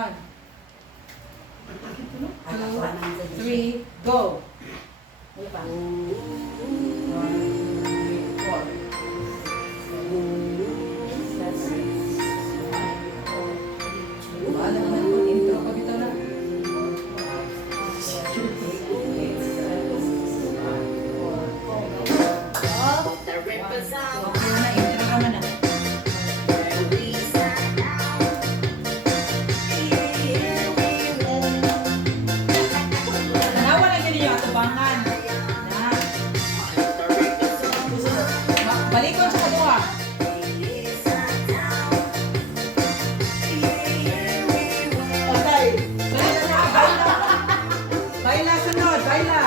1, 2, 3, go! Ano pa? 1, 2, 3, 4, 5, 6, 7, 8, 9, 10. Alam mo na, intro ka bito na. Okay na, intro naman na. Tanawa na ganyan yung atubangan. Na. Balikon sa kadua. Patay. Baila na, baila. Baila sunod, baila.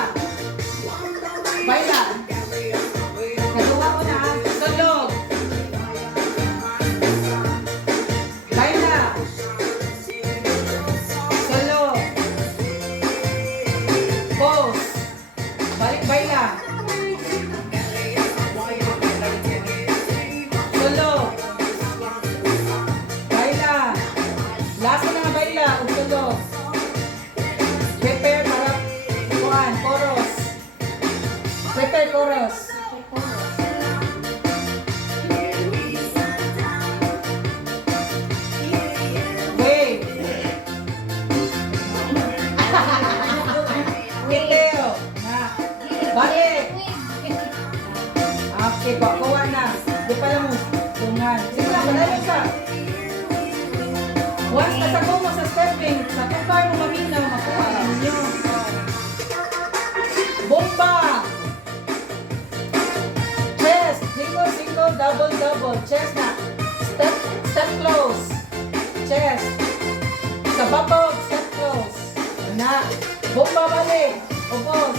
Baila. Kadua ko na, sulog. Baila. Sulog. Pose. Balik baila. Sulog. Baila. Last na nga baila. Ug sulog. Prepare para kuan, chorus. Prepare chorus. Wave. Kiteo. Na. Balik. Okay, kuha na. Di pa lang tungan. Sige na, malayo ka. Once nasago mo sa stepping, sa tukar mo maminaw, makuha ninyo. Bomba! Chest, single, single, double, double. Chest na. Step, step close. Chest. Sa babog, step close. Na. Bomba balik. Ubos.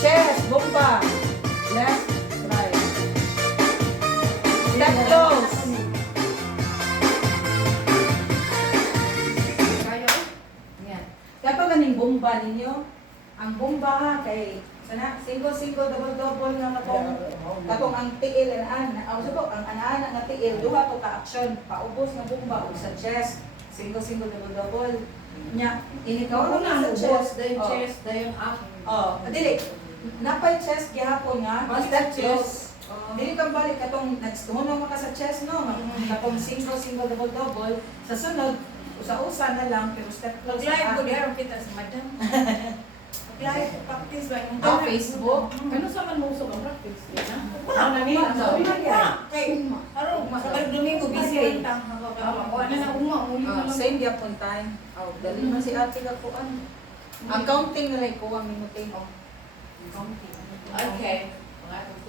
Chest, bomba. Left, right. Step close. Kapag ganing bomba ninyo, ang bomba ha, kay sana single single double double nga katong ang tiil an ang ana nga tiil duha to ka action paubos nga bomba ug sa chest single single double double nya inikaw Ako na sa chest dayon chest, dayon up. dili napay chest gihapon nga Balik step sa close chest. dili ka balik katong nagstuhunan mo ka sa chest no katong single single double double sa sunod usa-usa na lang pero step close Mag-live ka. ko diha kita sa madam. Mag-live practice ba yung Facebook. Ano sa man mo usog ang practice? Wala na nila. Kay aron sa balik Domingo busy rin ta. Ano na uli na lang. Same gyapon time. Dali man si ate ka kuan. Ang counting na lang ko ang minuto. Okay.